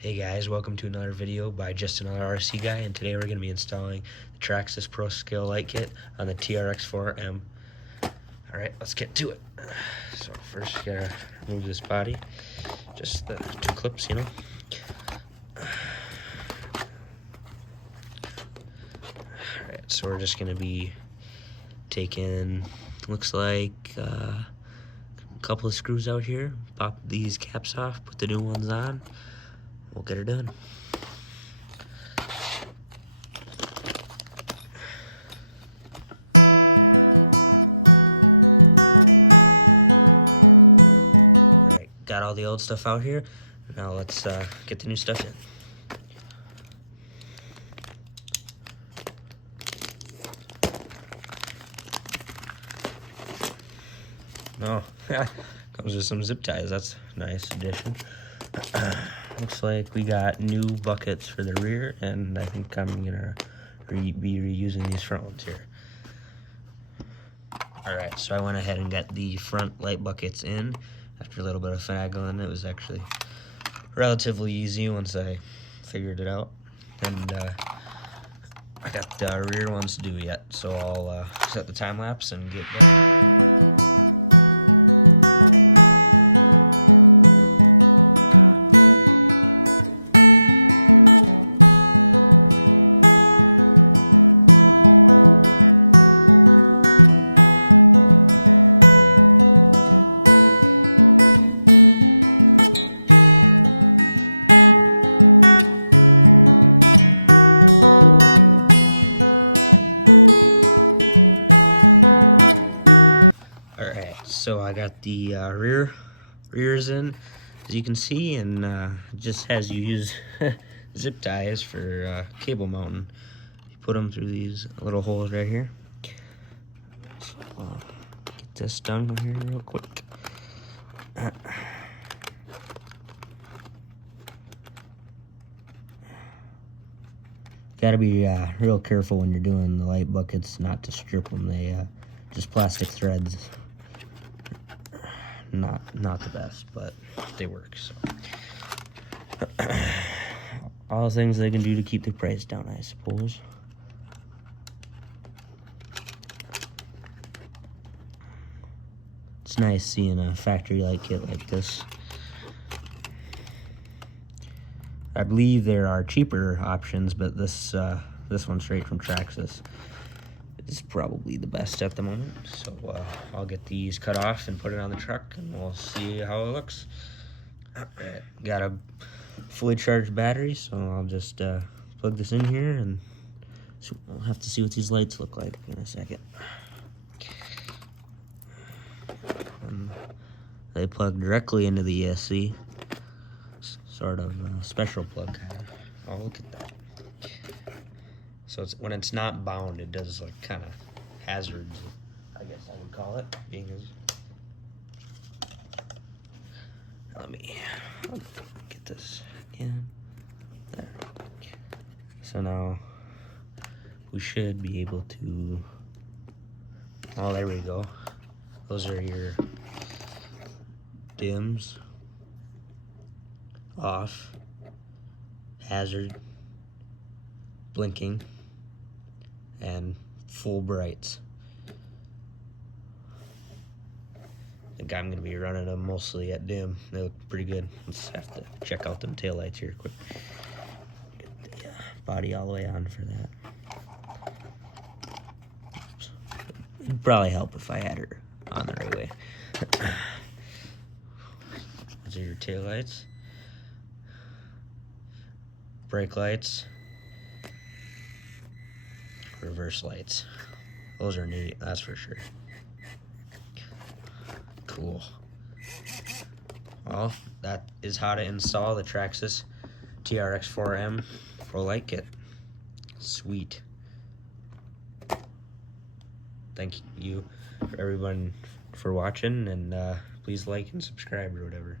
Hey guys, welcome to another video by Just Another RC Guy, and today we're going to be installing the Trx4 Pro Scale Light Kit on the Trx4m. Alright, let's get to it. So first you gotta remove this body, just the two clips, you know. Alright, so we're just going to be taking, looks like a couple of screws out here, pop these caps off, put the new ones on. We'll get her done. Alright, got all the old stuff out here. Now let's get the new stuff in. No, comes with some zip ties. That's a nice addition. Looks like we got new buckets for the rear, and I think I'm gonna be reusing these front ones here. Alright, so I went ahead and got the front light buckets in. After a little bit of finagling, it was actually relatively easy once I figured it out. And I got the rear ones to do yet, so I'll set the time lapse and get going. So I got the rears in, as you can see, and just has you use zip ties for cable mounting. You put them through these little holes right here. So, get this done here real quick. Gotta be real careful when you're doing the light buckets not to strip them. They just plastic threads. Not the best, but they work. So all the things they can do to keep the price down, I suppose. It's nice seeing a factory light kit like this. I believe there are cheaper options, but this one straight from Traxxas is probably the best at the moment. So I'll get these cut off and put it on the truck, and we'll see how it looks. Got a fully charged battery, so I'll just plug this in here, and so I'll have to see what these lights look like in a second. And they plug directly into the ESC, sort of a special plug kind of. Oh, look at that. So when it's not bound, it does like kind of hazards, I guess I would call it. Let me get this in there. So now we should be able to. Oh, there we go. Those are your dims, off, hazard, blinking, and full brights. I think I'm going to be running them mostly at dim. They look pretty good. Let's have to check out them taillights here quick. Get the body all the way on for that. Oops. It'd probably help if I had her on the right way. Those are your taillights. Brake lights. Reverse lights. Those are neat, that's for sure. Cool. Well, that is how to install the Traxxas Trx4m Pro Light Kit. Sweet. Thank you everyone for watching, and please like and subscribe or whatever.